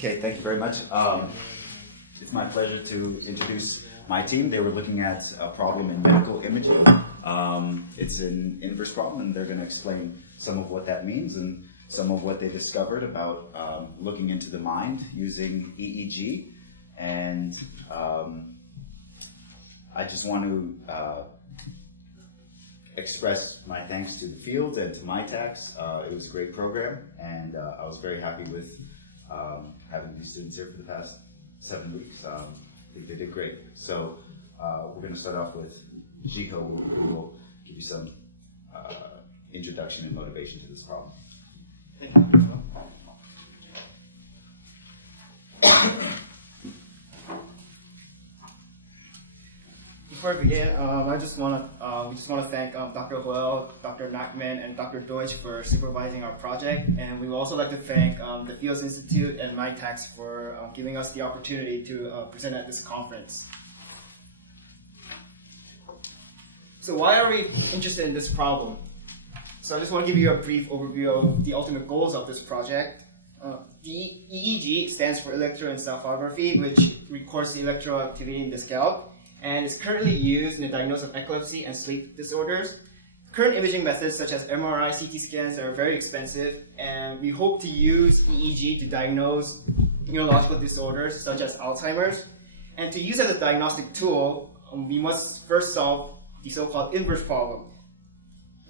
Okay, thank you very much. It's my pleasure to introduce my team. They were looking at a problem in medical imaging. It's an inverse problem, and they're going to explain some of what that means and some of what they discovered about looking into the mind using EEG. And I just want to express my thanks to the Fields and to MITACS. It was a great program, and I was very happy with having these students here for the past 7 weeks. I think they did great. So we're going to start off with Jiho, who will give you some introduction and motivation to this problem. Thank you. Before we begin, we just want to thank Dr. Hoell, Dr. Nachman, and Dr. Deutsch for supervising our project, and we would also like to thank the Fields Institute and MITACS for giving us the opportunity to present at this conference. So why are we interested in this problem? So I just want to give you a brief overview of the ultimate goals of this project. The EEG stands for electroencephalography, which records the electrical activity in the scalp, and is currently used in the diagnosis of epilepsy and sleep disorders. Current imaging methods such as MRI, CT scans are very expensive, and we hope to use EEG to diagnose neurological disorders such as Alzheimer's. And to use as a diagnostic tool, we must first solve the so-called inverse problem.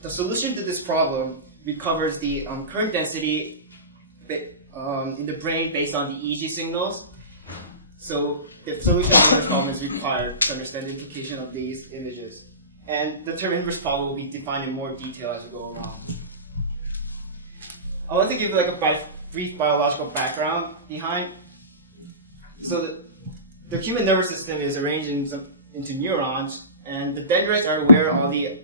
The solution to this problem recovers the current density in the brain based on the EEG signals. So the solution to the inverse problem is required to understand the implication of these images. And the term inverse problem will be defined in more detail as we go along. I want to give like a brief biological background behind. So the human nervous system is arranged into neurons, and the dendrites are where all the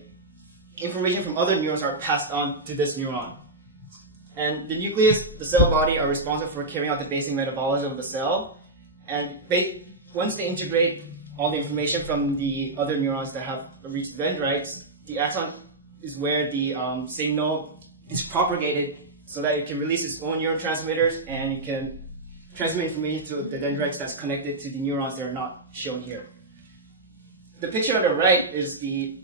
information from other neurons are passed on to this neuron. And the nucleus, the cell body, are responsible for carrying out the basic metabolism of the cell. And once they integrate all the information from the other neurons that have reached the dendrites, the axon is where the signal is propagated so that it can release its own neurotransmitters, and it can transmit information to the dendrites that's connected to the neurons that are not shown here. The picture on the right is the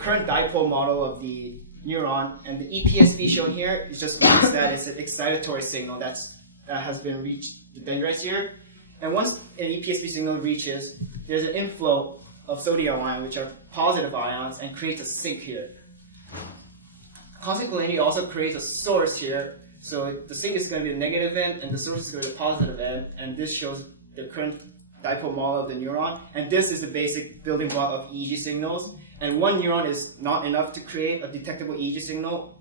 current dipole model of the neuron, and the EPSP shown here is just means that it's an excitatory signal that has been reached the dendrites here. And once an EPSP signal reaches, there's an inflow of sodium ions, which are positive ions, and creates a sink here. Consequently, it also creates a source here. So the sink is going to be the negative end, and the source is going to be the positive end. And this shows the current dipole model of the neuron. And this is the basic building block of EEG signals. And one neuron is not enough to create a detectable EEG signal.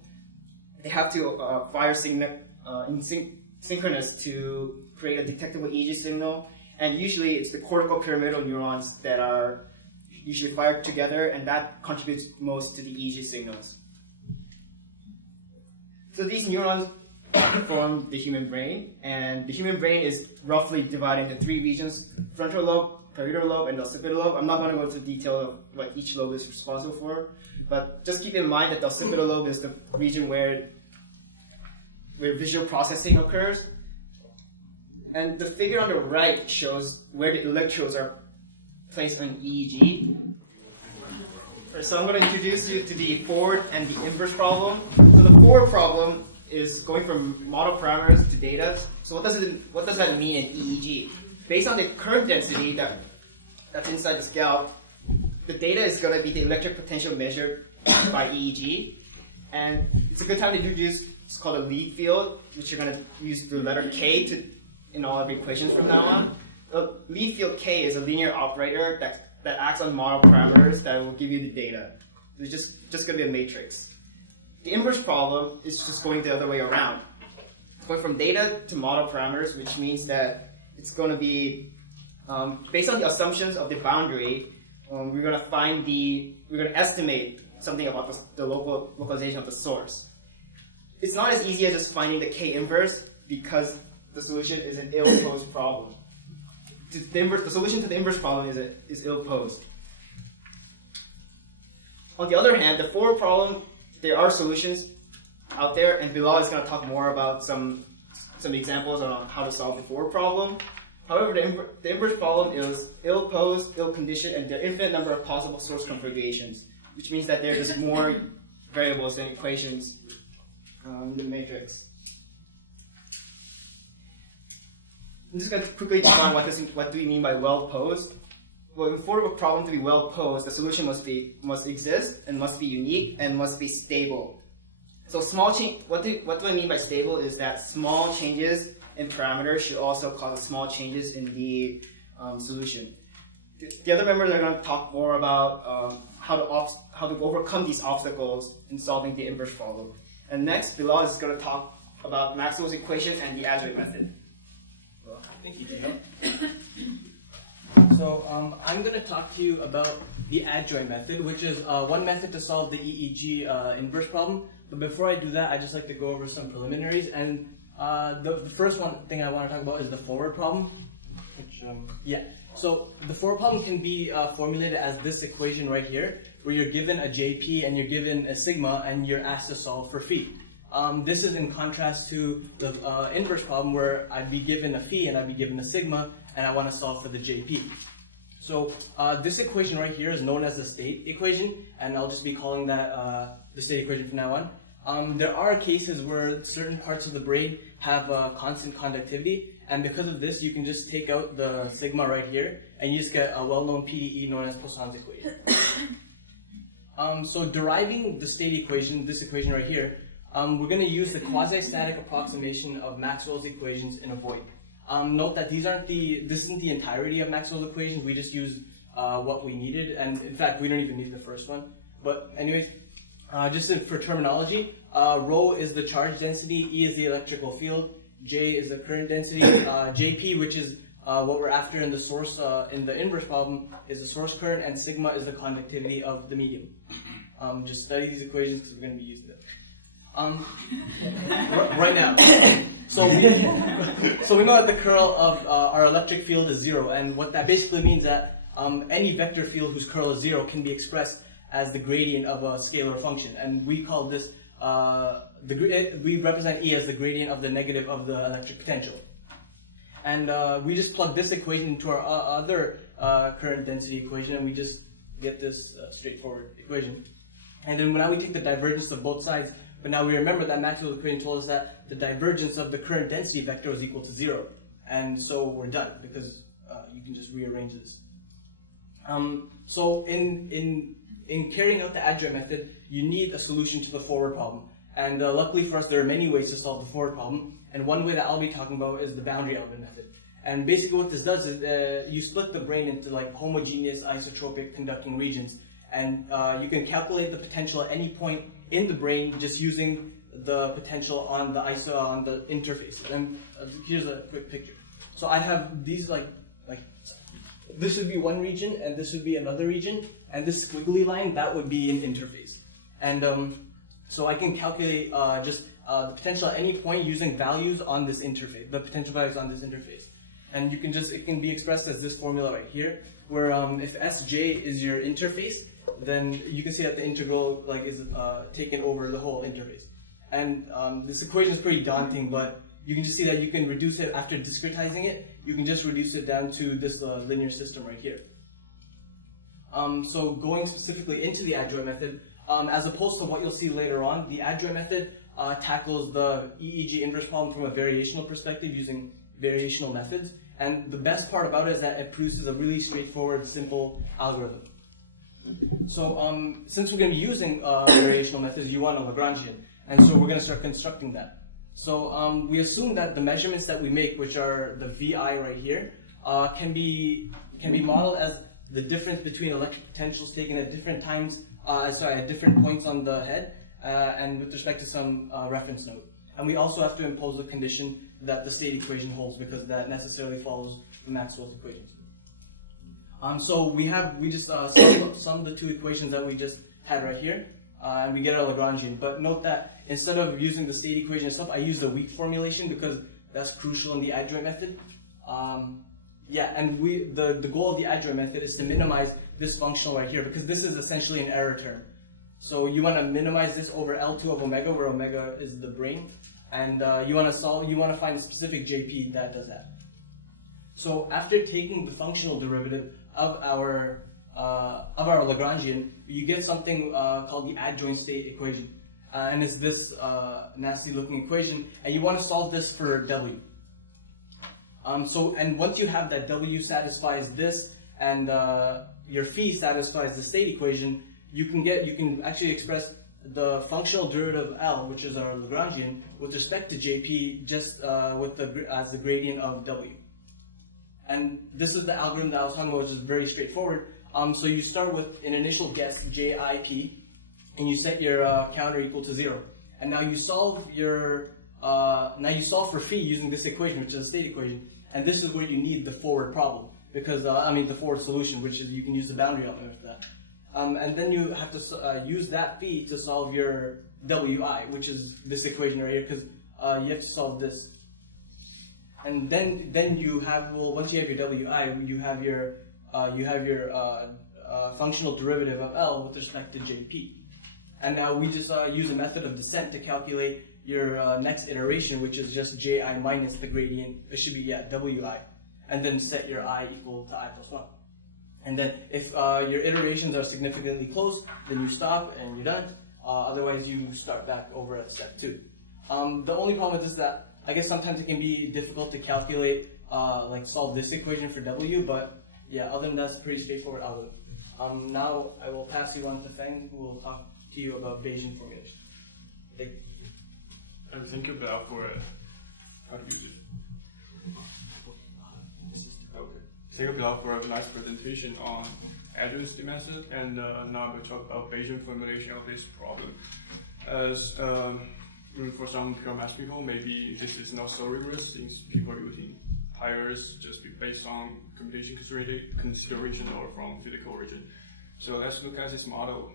They have to fire synchronous to create a detectable EEG signal, and usually it's the cortical pyramidal neurons that are usually fired together, and that contributes most to the EEG signals. So these neurons form the human brain, and the human brain is roughly divided into 3 regions: frontal lobe, parietal lobe, and occipital lobe. I'm not going to go into detail of what each lobe is responsible for, but just keep in mind that the occipital lobe is the region where visual processing occurs. And the figure on the right shows where the electrodes are placed on EEG. So I'm going to introduce you to the forward and the inverse problem. So the forward problem is going from model parameters to data. So what does that mean in EEG? Based on the current density that's inside the scalp, the data is going to be the electric potential measured by EEG. And it's a good time to introduce what's called a lead field, which you're going to use the letter K in all of the equations from now on. The lead field K is a linear operator that acts on model parameters that will give you the data. It's just going to be a matrix. The inverse problem is just going the other way around. It's going from data to model parameters, which means that it's going to be based on the assumptions of the boundary. We're going to estimate something about the localization of the source. It's not as easy as just finding the K inverse, because the solution is an ill-posed problem. The solution to the inverse problem is ill-posed. On the other hand, the forward problem, there are solutions out there, and Bilal is going to talk more about some some examples on how to solve the forward problem. However, the inverse problem is ill-posed, ill-conditioned, and there are infinite number of possible source configurations, which means that there are just more variables than equations in the matrix. I'm just going to quickly define what do we mean by well-posed. Well, for a problem to be well-posed, the solution must exist and must be unique and must be stable. So small change. What do I mean by stable is that small changes in parameters should also cause small changes in the solution. The other members are going to talk more about how to overcome these obstacles in solving the inverse problem. And next, Bilal is going to talk about Maxwell's equation and the Adrian method. Well, thank you, Jiho. So I'm going to talk to you about the adjoint method, which is one method to solve the EEG inverse problem. But before I do that, I'd just like to go over some preliminaries. And the first thing I want to talk about is the forward problem. Which, So the forward problem can be formulated as this equation right here, where you're given a JP and you're given a sigma and you're asked to solve for phi. This is in contrast to the inverse problem where I'd be given a phi and I'd be given a sigma and I want to solve for the JP. So this equation right here is known as the state equation, and I'll just be calling that the state equation from now on. There are cases where certain parts of the brain have constant conductivity, and because of this you can just take out the sigma right here and you just get a well-known PDE known as Poisson's equation. So deriving the state equation, this equation right here, we're going to use the quasi-static approximation of Maxwell's equations in a void. Note that this isn't the entirety of Maxwell's equations. We just used what we needed, and in fact, we don't even need the first one. But anyways, just for terminology, rho is the charge density, E is the electrical field, J is the current density, JP, which is what we're after in the source in the inverse problem, is the source current, and sigma is the conductivity of the medium. Just study these equations because we're going to be using them. Right now. So we know that the curl of our electric field is 0, and what that basically means that any vector field whose curl is 0 can be expressed as the gradient of a scalar function, and we call this we represent E as the gradient of the negative of the electric potential. And we just plug this equation into our other current density equation, and we just get this straightforward equation. And then now we take the divergence of both sides. But now we remember that Maxwell's equation told us that the divergence of the current density vector is equal to 0. And so we're done, because you can just rearrange this. So in carrying out the adjoint method, you need a solution to the forward problem. And luckily for us, there are many ways to solve the forward problem. And one way that I'll be talking about is the boundary element method. And basically what this does is you split the brain into like homogeneous isotropic conducting regions. And you can calculate the potential at any point in the brain just using the potential on the interface. And here's a quick picture. So I have these like this would be one region and this would be another region, and this squiggly line, that would be an interface. And so I can calculate just the potential at any point using values on this interface, the potential values on this interface. And you can it can be expressed as this formula right here, where if Sj is your interface, then you can see that the integral is taken over the whole interface. And this equation is pretty daunting, but you can just see that you can reduce it after discretizing it. You can just reduce it down to this linear system right here. So going specifically into the adjoint method, as opposed to what you'll see later on, the adjoint method tackles the EEG inverse problem from a variational perspective using variational methods. And the best part about it is that it produces a really straightforward, simple algorithm. So since we're going to be using variational methods, you want a Lagrangian, and so we're going to start constructing that. So we assume that the measurements that we make, which are the VI right here, can be modeled as the difference between electric potentials taken at different times, at different points on the head, and with respect to some reference node. And we also have to impose a condition that the state equation holds, because that necessarily follows the Maxwell's equations. So we just sum the two equations that we just had right here, and we get our Lagrangian. But note that instead of using the state equation itself, I use the weak formulation because that's crucial in the adjoint method. And the goal of the adjoint method is to minimize this functional right here, because this is essentially an error term. So you want to minimize this over L2 of omega, where omega is the brain. and you want to find a specific JP that does that. So after taking the functional derivative of our Lagrangian, you get something called the adjoint state equation, and it's this nasty-looking equation, and you want to solve this for W. And once you have that W satisfies this, and your phi satisfies the state equation, you can actually express the functional derivative of L, which is our Lagrangian, with respect to JP, just as the gradient of W. And this is the algorithm that I was talking about, which is very straightforward. So you start with an initial guess, JIP, and you set your counter equal to 0. And now you solve for phi using this equation, which is a state equation. And this is where you need the forward problem, because the forward solution, which is you can use the boundary element for that. And then you have to use that phi to solve your WI, which is this equation right here, because you have to solve this. And then you have, once you have your WI, you have your functional derivative of L with respect to JP. And now we just use a method of descent to calculate your next iteration, which is just Ji minus the gradient. It should be Wi, and then set your I equal to I plus 1. And then if your iterations are significantly close, then you stop and you're done. Otherwise, you start back over at step 2. The only problem with this is that I guess sometimes it can be difficult to calculate, solve this equation for W, but yeah, other than that, it's pretty straightforward algorithm. Now I will pass you on to Feng, who will talk to you about Bayesian formulation. Thank you, Bilal, for how to use it. Okay. Thank you, Bilal, for a nice presentation on Adrian's method, and now we'll talk about Bayesian formulation of this problem. As for some pure math people, maybe this is not so rigorous since people are using hires just based on computation consideration or from physical origin. So let's look at this model.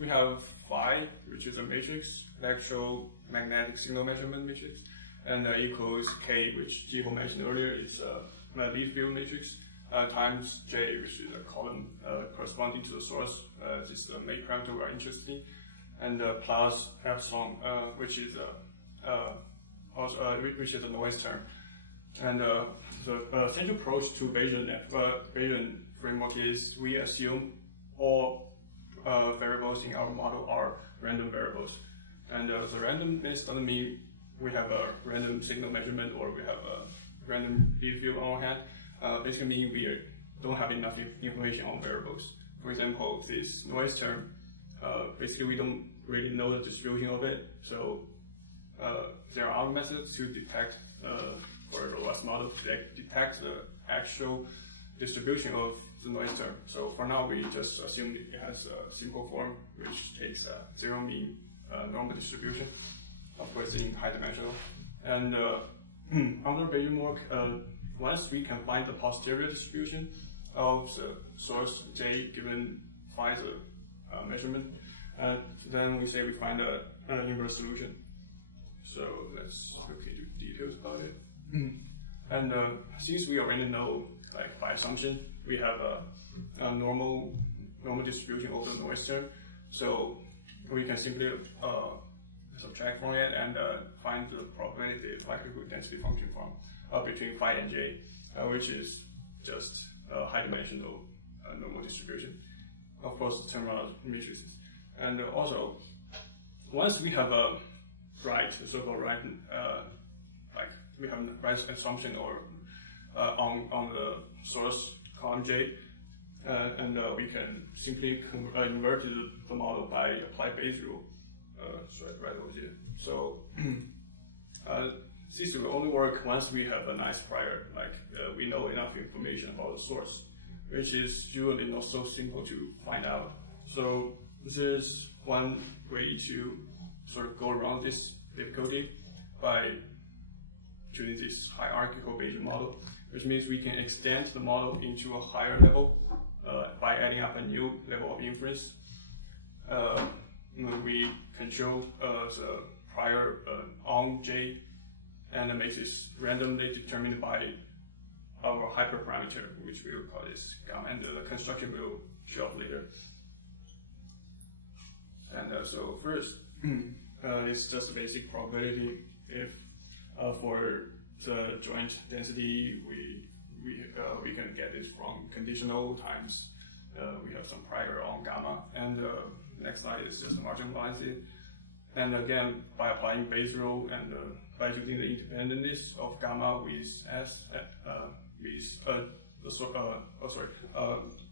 We have phi, which is a matrix, electromagnetic signal measurement matrix, and equals k, which Jiho mentioned earlier, is a lead field matrix, times j, which is a column corresponding to the source. This is the main parameter we are interested in, and plus epsilon, which is a noise term. And the central approach to Bayesian framework is we assume all variables in our model are random variables. And the randomness doesn't mean we have a random signal measurement or we have a random lead field on our hand. Basically mean we don't have enough information on variables. For example, this noise term, basically we don't really know the distribution of it. So there are methods to detect, for a robust model, to detect the actual distribution of the noise term. So for now, we just assume it has a simple form, which takes a zero mean normal distribution, of course in high dimensional. And under Bayesian work, once we can find the posterior distribution of the source J given phi the measurement, then we say we find an inverse solution. So let's look into details about it. And since we already know, like by assumption, we have a normal distribution of the noise term, so we can simply subtract from it and find the probability likelihood density function from between phi and j, which is just a high dimensional normal distribution. Of course, the term are matrices. And also, once we have a so-called right, like we have a right assumption or on the source column j, and we can simply invert the model by apply Bayes rule, right over here. So this will only work once we have a nice prior, like we know enough information about the source, which is usually not so simple to find out. So there's one way to sort of go around this difficulty by choosing this hierarchical Bayesian model, which means we can extend the model into a higher level by adding up a new level of inference. We control the prior on J, and it makes this randomly determined by our hyperparameter, which we will call this gamma, and the construction will show up later. And so first, it's just a basic probability if for the joint density, we can get it from conditional times. We have some prior on gamma, and next slide is just marginalize it. And again, by applying Bayes' rule and by using the independence of gamma with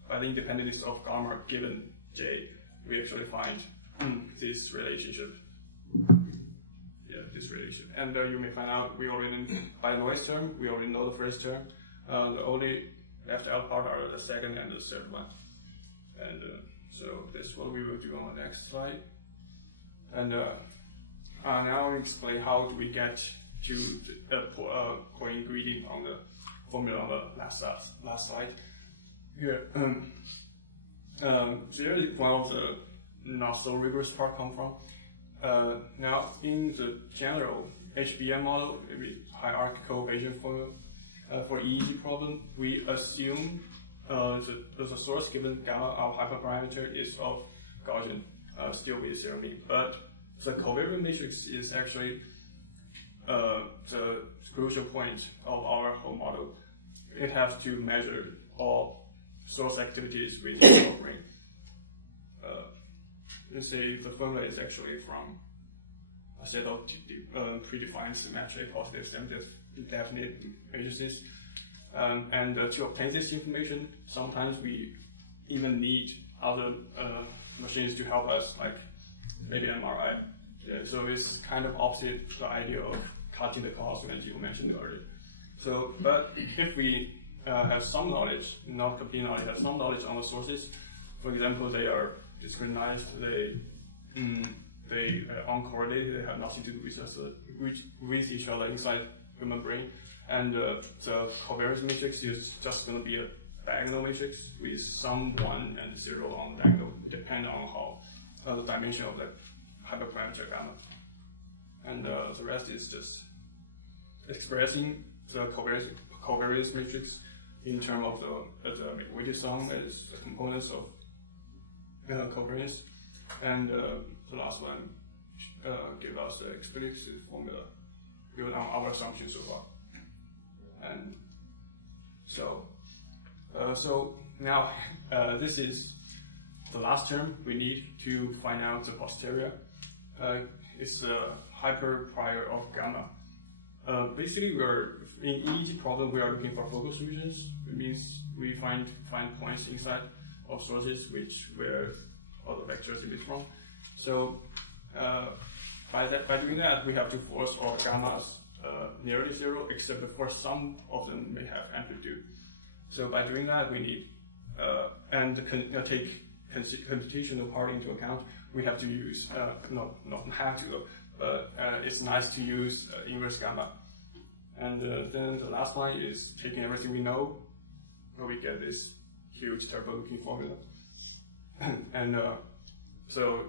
by the independence of gamma given J, we actually find this relationship. Yeah, this relationship. And you may find out we already, by noise term, we already know the first term. The only left out part are the second and the third one. And so that's what we will do on the next slide. And now I'll explain how do we get to the point gradient on the formula on the last slide. Here, there is one of the not so rigorous part come from. Now, in the general HBM model, maybe hierarchical Bayesian formula, for EEG problem, we assume the source given gamma, our hyperparameter, is of Gaussian, still with zero mean. But the covariance matrix is actually the crucial point of our whole model. It has to measure all source activities within our brain. Let's say the formula is actually from a set of predefined symmetric positive definite matrices. And to obtain this information, sometimes we even need other machines to help us, like maybe MRI. Yeah, so it's kind of opposite the idea of cutting the cost, as you mentioned earlier. So, but if we have some knowledge, not complete knowledge, have some knowledge on the sources, for example, they are discretized, they uncorrelated, they have nothing to do with us, with each other inside human brain. And the covariance matrix is just going to be a diagonal matrix with some 1 and 0 on the diagonal, depending on how the dimension of the hyperparameter gamma. And the rest is just expressing the covariance matrix in terms of the weighted sum as the components of covariance. And the last one give us the explicit formula built on our assumptions so far. And so now this is the last term we need to find out the posterior. It's the hyper prior of gamma. Basically, we're in EEG problem. We are looking for focal solutions. It means we find points inside of sources where all the vectors emit from. So by doing that, we have to force all gammas nearly zero, except for some of them may have amplitude. So by doing that, we need and take computational part into account. We have to use not have to, but it's nice to use inverse gamma. And then the last one is taking everything we know, where we get this huge turbo-looking formula. And so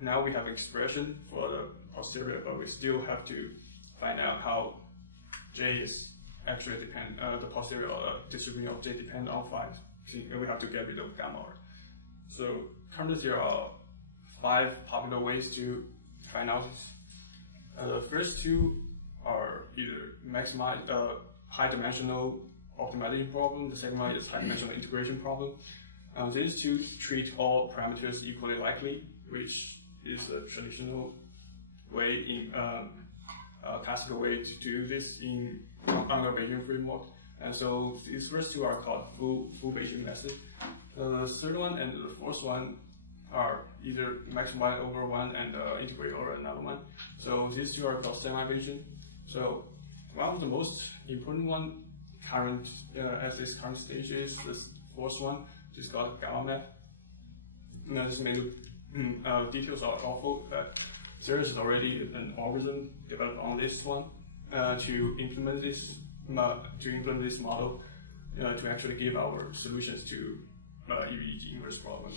now we have expression for the posterior, but we still have to find out how J is actually the posterior distribution of J depend on phi. We have to get rid of gamma. So currently there are 5 popular ways to find out this. The first 2 are either maximize high dimensional optimization problem. The second one is high dimensional integration problem. These 2 treat all parameters equally likely, which is a traditional way in classical way to do this in under Bayesian framework. And so these first 2 are called full Bayesian method. The third one and the fourth one are either maximize over one and integrate over another one. So these 2 are called semi-Bayesian. So one of the most important one current at this current stage is this fourth one, which is called gamma map. Now this may look details are awful, but there is already an algorithm developed on this one to implement this model to actually give our solutions to EEG inverse problems.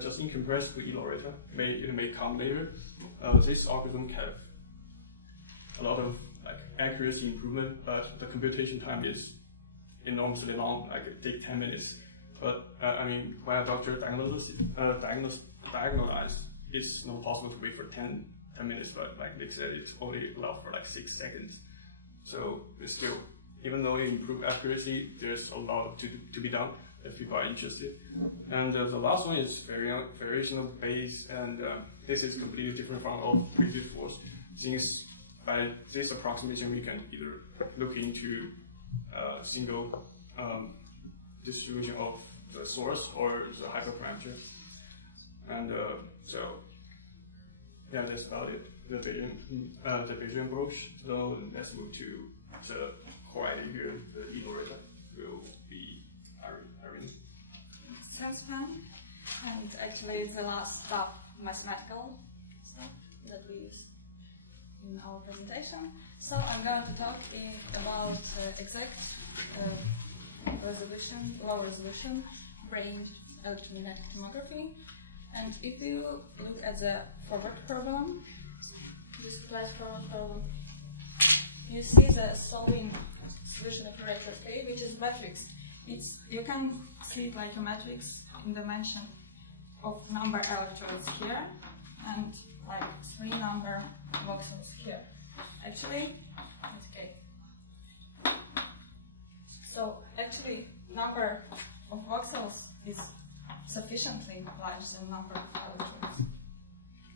Just in comparison to Iryna, it may come later. This algorithm have a lot of accuracy improvement, but the computation time is enormously long. It takes 10 minutes. But I mean, when a doctor diagnoses, it's not possible to wait for 10 10 minutes, but like Nick said, it's only allowed for like 6 seconds. So it's still, even though it improved accuracy, there's a lot to be done if people are interested. And the last one is variational Bayes, and this is completely different from all previous ones. Since by this approximation, we can either look into a single distribution of the source or the hyperparameter. And so, yeah, that's about it. The Bayesian approach. So let's move to the core idea here. The iterator will be Iryna. Thanks, Feng. And actually, it's the last stop mathematical stuff that we use in our presentation. So I'm going to talk about exact resolution, low resolution, brain electromagnetic tomography. And if you look at the forward problem, this class forward problem, you see the solving solution operator K, which is matrix. You can see it like a matrix in dimension of number electrodes here and like 3 number voxels here. Actually, it's K. So actually, number of voxels is sufficiently large than number of electrodes.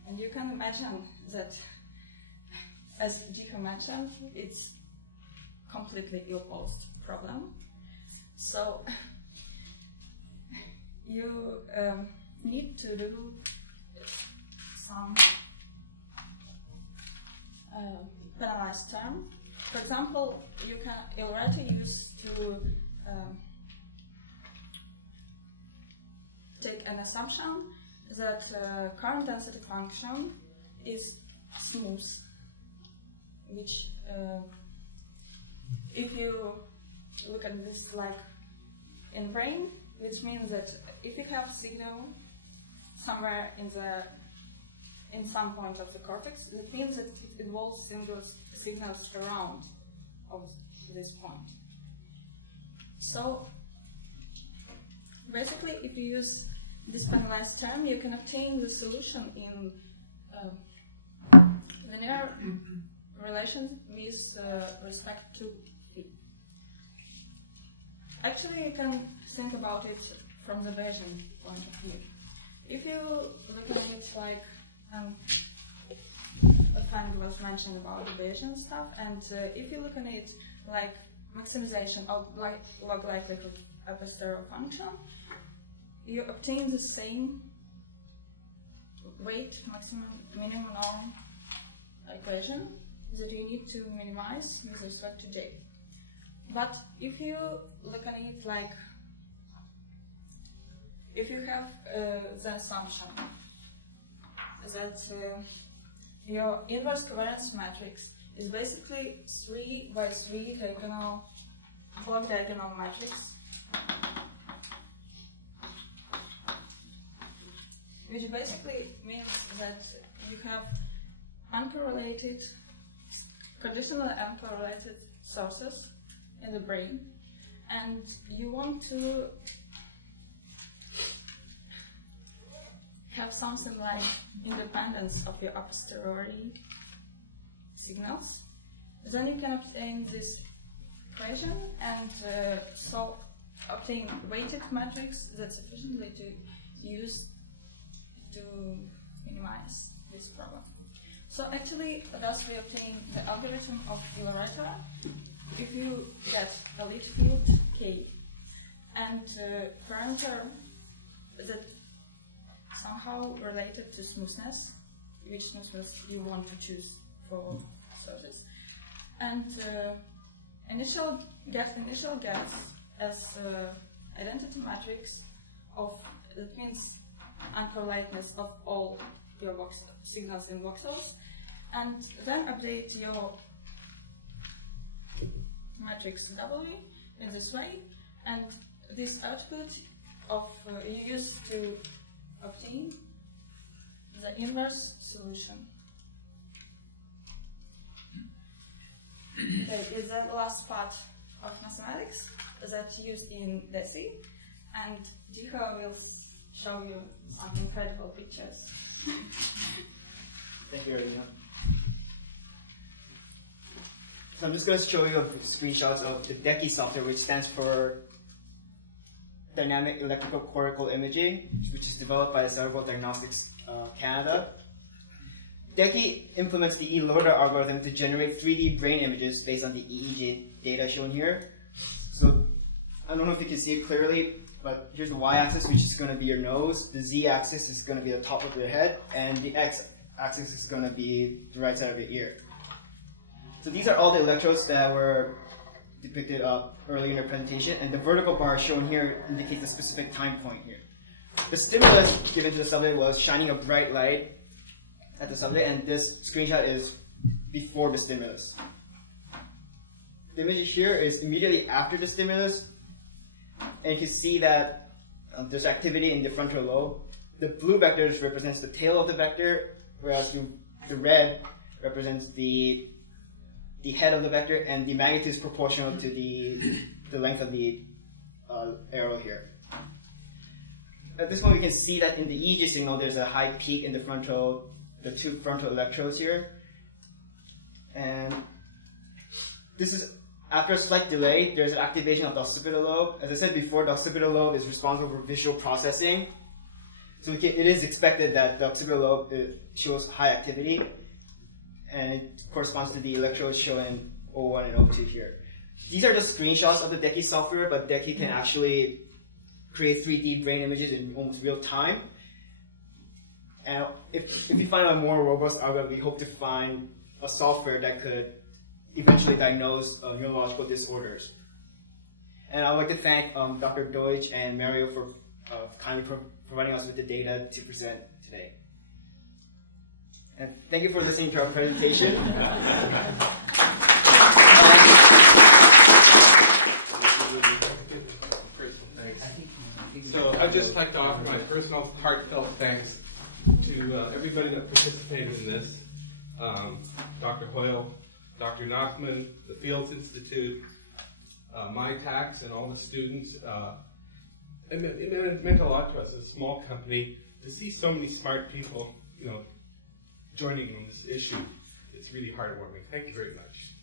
And you can imagine that, as Jiho mentioned, it's completely ill-posed problem. So you need to do some penalized term. For example, you can already use to take an assumption that current density function is smooth, which if you look at this like in brain, which means that if you have signal somewhere in some point of the cortex, it means that it involves signals around of this point. So basically, if you use this penalized term, you can obtain the solution in linear relations with respect to phi. Actually, you can think about it from the Bayesian point of view. If you look at it like Feng was mentioned about the Bayesian stuff, and if you look at it like maximization of log likelihood of a stereo function, you obtain the same weight maximum minimum norm equation that you need to minimize with respect to J. But if you look at it like, if you have the assumption that your inverse covariance matrix is basically 3 by 3 diagonal, block diagonal matrix, which basically means that you have uncorrelated, conditionally uncorrelated sources in the brain, and you want to have something like independence of your a posteriori signals, then you can obtain this equation and so obtain weighted matrix that's sufficiently to use to minimize this problem. So actually, thus we obtain the algorithm of Iryna. If you get a lead field K and parameter that somehow related to smoothness, which smoothness you want to choose for sources, and initial guess as identity matrix of, that means uncorrelatedness of all your signals in voxels, and then update your matrix W in this way, and this output of you use to obtain the inverse solution. Okay, is the last part of mathematics that's used in DESI, and Jiho will show you some incredible pictures. Thank you, Iryna. So I'm just going to show you screenshots of the DECI software, which stands for Dynamic Electrical Cortical Imaging, which is developed by Cerebral Diagnostics Canada. DECI implements the E-LODA algorithm to generate 3D brain images based on the EEG data shown here. So I don't know if you can see it clearly, but here's the y-axis, which is going to be your nose. The z-axis is going to be the top of your head, and the x-axis is going to be the right side of your ear. So these are all the electrodes that were depicted earlier in the presentation, and the vertical bar shown here indicates a specific time point here. The stimulus given to the subject was shining a bright light at the subject, and this screenshot is before the stimulus. The image here is immediately after the stimulus, and you can see that there's activity in the frontal lobe. The blue vectors represents the tail of the vector, whereas the red represents the head of the vector, and the magnitude is proportional to the length of the arrow here. At this point, we can see that in the EEG signal, there's a high peak in the two frontal electrodes here. And this is after a slight delay, there's an activation of the occipital lobe. As I said before, the occipital lobe is responsible for visual processing. So it is expected that the occipital lobe shows high activity, and it corresponds to the electrodes shown in O1 and O2 here. These are just screenshots of the DECI software, but DECI can actually create 3D brain images in almost real time. And if we find a more robust algorithm, we hope to find a software that could eventually diagnose neurological disorders. And I'd like to thank Dr. Deutsch and Mario for kindly providing us with the data to present today. And thank you for listening to our presentation. So I'd just like to offer my personal heartfelt thanks to everybody that participated in this. Dr. Hoell, Dr. Nachman, the Fields Institute, MITACS, and all the students. It meant a lot to us as a small company to see so many smart people, joining on this issue. It's really heartwarming. Thank you very much.